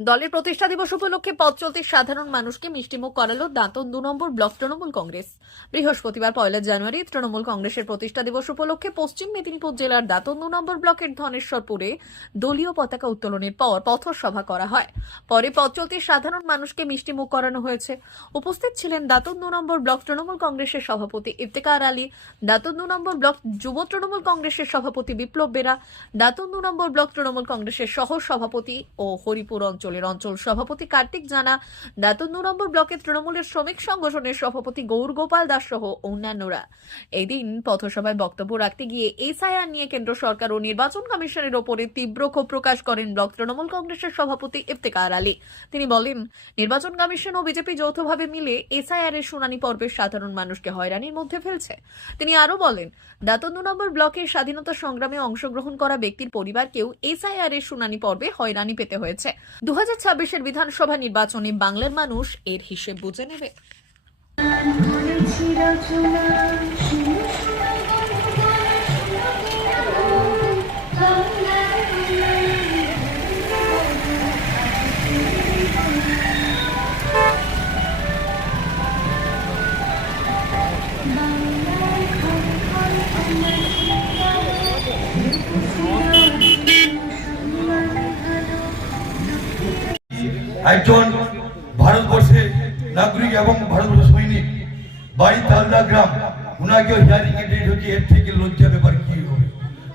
দলের প্রতিষ্ঠা দিবস উপলক্ষে পথ চলতি সাধারণ মানুষকে মিষ্টিমুখ করালো দাঁতন দু নম্বর ব্লক তৃণমূল কংগ্রেস। বৃহস্পতিবার পয়লা জানুয়ারি তৃণমূল কংগ্রেসের প্রতিষ্ঠা দিবস উপলক্ষে পশ্চিম মেদিনীপুর জেলার দাঁতন দু নম্বর ব্লকের ধনেশ্বরপুরে দলীয় পতাকা উত্তোলনের পর পথসভা করা হয়। পরে পথ চলতি সাধারণ মানুষকে মিষ্টিমুখ করানো হয়েছে। উপস্থিত ছিলেন দাঁতন দু নম্বর ব্লক তৃণমূল কংগ্রেসের সভাপতি ইফতেকার আলী, দাঁতন দু নম্বর ব্লক যুব তৃণমূল কংগ্রেসের সভাপতি বিপ্লব বেরা, দাঁতন দু নম্বর ব্লক তৃণমূল কংগ্রেসের সহ সভাপতি ও হরিপুর অঞ্চলের অঞ্চল সভাপতি কার্তিক জানা দাঁতন দু নম্বর ব্লকের তৃণমূলের শ্রমিক সংগঠনের সভাপতি গৌর গোপাল দাস সহ অন্যান্যরা। এদিন পথসভায় বক্তব্য রাখতে গিয়ে এসআইআর নিয়ে কেন্দ্র সরকার ও নির্বাচন কমিশনের ওপরে তীব্র ক্ষোভ প্রকাশ করেন ব্লক তৃণমূল কংগ্রেসের সভাপতি ইফতেকার আলী। তিনি বলেন, নির্বাচন কমিশন ও বিজেপি যৌথভাবে মিলে এসআইআর এর শুনানি পর্বে সাধারণ মানুষকে হয়রানির মধ্যে ফেলছে। তিনি আরও বলেন দাঁতন দু নম্বর ব্লকের স্বাধীনতা সংগ্রামে অংশগ্রহণ করা ব্যক্তির পরিবারকেও এসআইআর এর শুনানি পর্বে হয়রানি পেতে হয়েছে। দু হাজার ছাব্বিশের বিধানসভা নির্বাচনে বাংলার মানুষ এর হিসেব বুঝে নেবে। একজন ভারতবর্ষের নাগরিক এবং ভারতবর্ষের সৈনিক। বাড়ি তালদা গ্রাম। উনাকেও হিয়ারিং এ ডেট হচ্ছে, এর থেকে লজ্জা ব্যাপার কি হবে?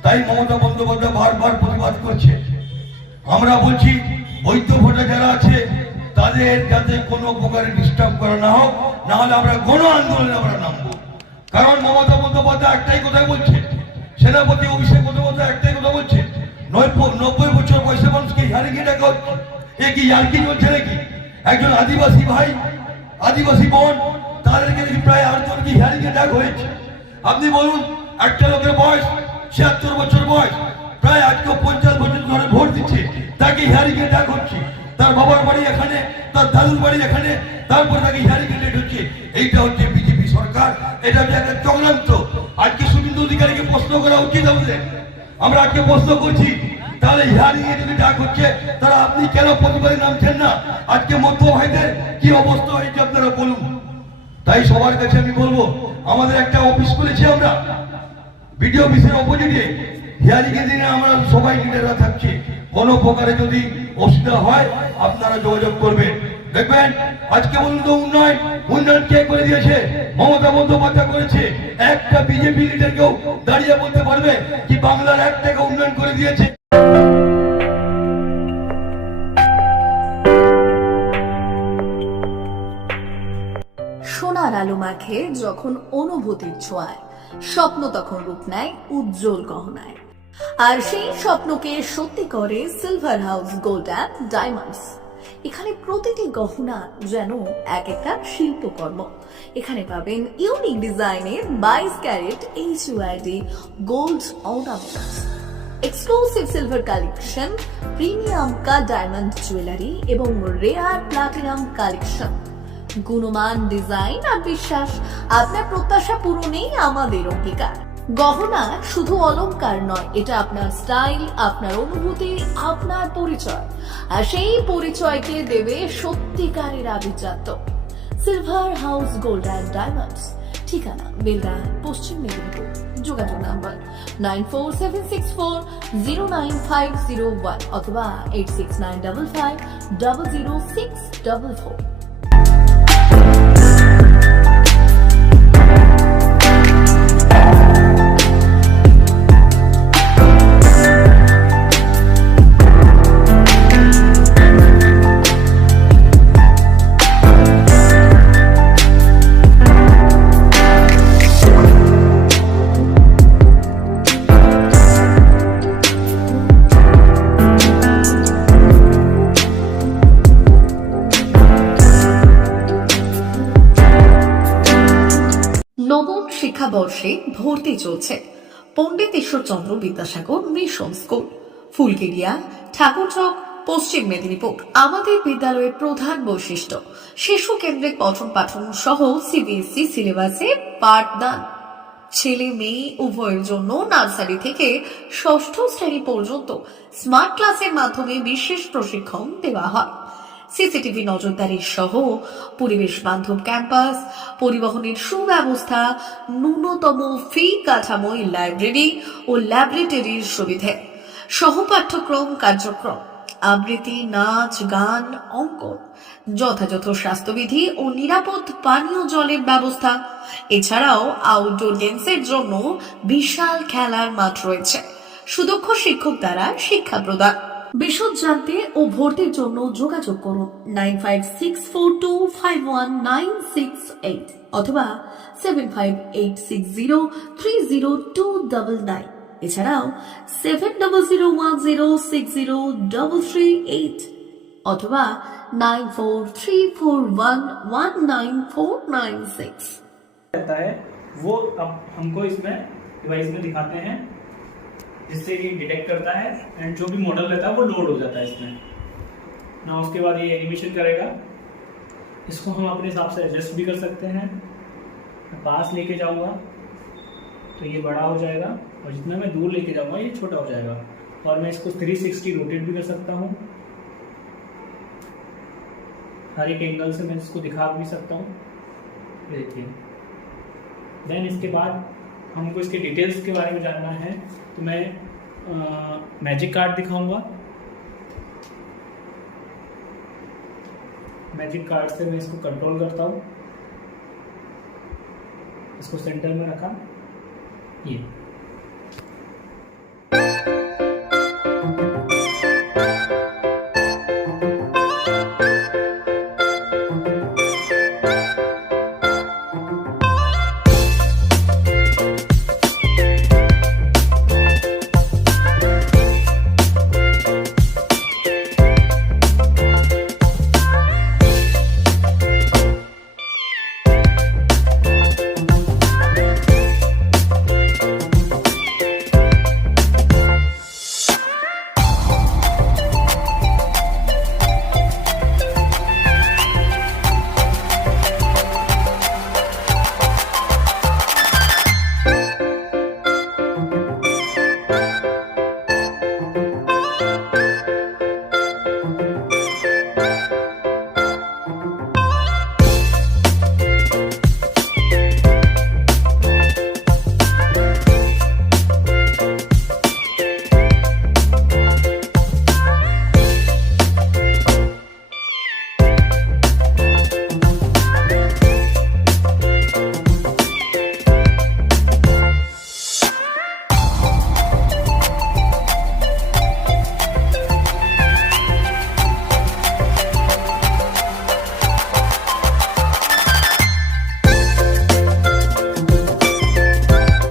তাই মমতা বন্দ্যোপাধ্যায় বারবার প্রতিবাদ করছে। আমরা বলছি বৈধ ভোটার যারা আছে, তাদের যাতে কোনো প্রকারে ডিস্টার্ব করা না হোক না হলে আমরা গণ আন্দোলনে আমরা নামবো। কারণ মমতা বন্দ্যোপাধ্যায় একটাই কথাই বলছে, সেনাপতি অভিষেক বন্দ্যোপাধ্যায় একটাই কথা বলছে, নব্বই বছর বয়সে মানুষকে হিয়ারিং এ ডাকা হচ্ছে। এ কি ইয়ার্কি চলছে নাকি? একজন আদিবাসী ভাই, আদিবাসী বোন তাদেরকে দেখি প্রায় আটজন কি হিয়ারিং ডাক হয়েছে। আপনি বলুন, একটা লোকের বয়স, ছিয়াত্তর বছর বয়স, প্রায় আজকে পঞ্চাশ বছর ধরে ভোট দিচ্ছে, তাকে হিয়ারিং ডাক হচ্ছে। তার বাবার বাড়ি এখানে, তার দাদুর বাড়ি এখানে, তারপরে তাকে হিয়ারিং ডেট হচ্ছে। এইটা হচ্ছে বিজেপি সরকার, এটা হচ্ছে একটা চক্রান্ত। আজকে শুভেন্দু অধিকারীকে প্রশ্ন করা উচিত আমাদের। আমরা আজকে প্রশ্ন করছি তাহলে এ যদি ডাক হচ্ছে, তারা আপনি কেন প্রতিবাদে নামছেন না? আজকে মধ্য ভাইদের কি অবস্থা হয়েছে আপনারা বলুন। তাই সবার কাছে আমি বলব, আমাদের একটা অফিস খুলেছি আমরা বিডিও অফিসের অপোজিটে হিয়ারিং এর দিনে আমরা সবাই লিডাররা থাকছি। কোনো প্রকারে যদি অসুবিধা হয়, আপনারা যোগাযোগ করবেন। দেখবেন, আজকে বলুন তো উন্নয়ন উন্নয়ন কে করে দিয়েছে? মমতা বন্দ্যোপাধ্যায় করেছে। একটা বিজেপি লিডার কেউ দাঁড়িয়ে বলতে পারবে কি বাংলার এক টাকা উন্নয়ন করে দিয়েছে? সোনার আলো মাখে যখন অনুভূতির ছোঁয়ায়, স্বপ্ন তখন রূপ নেয় উজ্জ্বল গহনায়। আর সেই স্বপ্নকে সত্যি করে silver house gold and diamonds এখানে প্রতিটি গহনা যেন এক একটা শিল্পকর্ম। এখানে পাবেন ইউনিক ডিজাইনের বাইশ carat H UID gold ornaments exclusive silver collection premium cut diamond jewellery এবং রেয়ার প্লাটিনাম কালেকশন গুণমান ডিজাইন আর বিশ্বাস, আপনার প্রত্যাশা পূরণেই আমাদের অঙ্গীকার। গহনা শুধু অলংকার নয়, এটা আপনার স্টাইল আপনার অনুভূতি, আপনার পরিচয়। আর সেই পরিচয়কে দেবে সত্যিকারের আভিজাত্য। Silver house gold and diamonds ঠিকানা বেলদা পশ্চিম মেদিনীপুর। যোগাযোগ number nine four seven six four zero nine five zero one অথবা eight six nine double five double zero six double four. শিক্ষাবর্ষে ভর্তি চলছে। Pandit Ishwarchandra Vidyasagar mission school, Fulkeria, Thakurchak, Paschim Medinipur. আমাদের বিদ্যালয়ের প্রধান বৈশিষ্ট্য, শিশু কেন্দ্রিক পঠন পাঠন সহ সিবিএসই সিলেবাসে পাঠদান। ছেলে মেয়ে উভয়ের জন্য নার্সারি থেকে ষষ্ঠ শ্রেণি পর্যন্ত স্মার্ট ক্লাসের মাধ্যমে বিশেষ প্রশিক্ষণ দেওয়া হয়। সিসিটিভি নজরদারি সহ পরিবেশ বান্ধব ক্যাম্পাস, পরিবহনের সুব্যবস্থা, ন্যূনতম ফি কাঠামোয় লাইব্রেরি ও ল্যাবরেটরির সুবিধে। সহপাঠ্যক্রম কার্যক্রম, আবৃত্তি, নাচ, গান, অঙ্কন, যথাযথ স্বাস্থ্যবিধি ও নিরাপদ পানীয় জলের ব্যবস্থা। এছাড়াও আউটডোর গেমসের জন্য বিশাল খেলার মাঠ রয়েছে। সুদক্ষ শিক্ষক দ্বারা শিক্ষা প্রদান। বিশদ জানতে ও ভর্তির জন্য যোগাযোগ করুন nine five six four two five one nine six eight অথবা seven five eight six zero three zero two double nine এছাড়াও seven double zero one zero six zero double three eight অথবা nine four three four one one nine four nine six रहता है वो अब हमको इसमें device में दिखाते हैं जिससे ये डिटेक्ट करता है एंड जो भी मॉडल रहता है वो लोड हो जाता है इसमें। ना उसके बाद ये एनिमेशन करेगा। इसको हम अपने हिसाब से एडजस्ट भी कर सकते हैं। मैं पास लेके जाऊँगा तो ये बड़ा हो जाएगा और जितना मैं दूर लेके जाऊँगा, ये छोटा हो जाएगा। और मैं इसको 360 रोटेट भी कर सकता हूँ। हर एक एंगल से मैं इसको दिखा भी सकता हूँ। देखिए। देन इसके बाद हमको इसके डिटेल्स के बारे में जानना है तो मैं मैजिक कार्ड दिखाऊँगा। मैजिक कार्ड से मैं इसको कंट्रोल करता हूँ। इसको सेंटर में रखा। ये।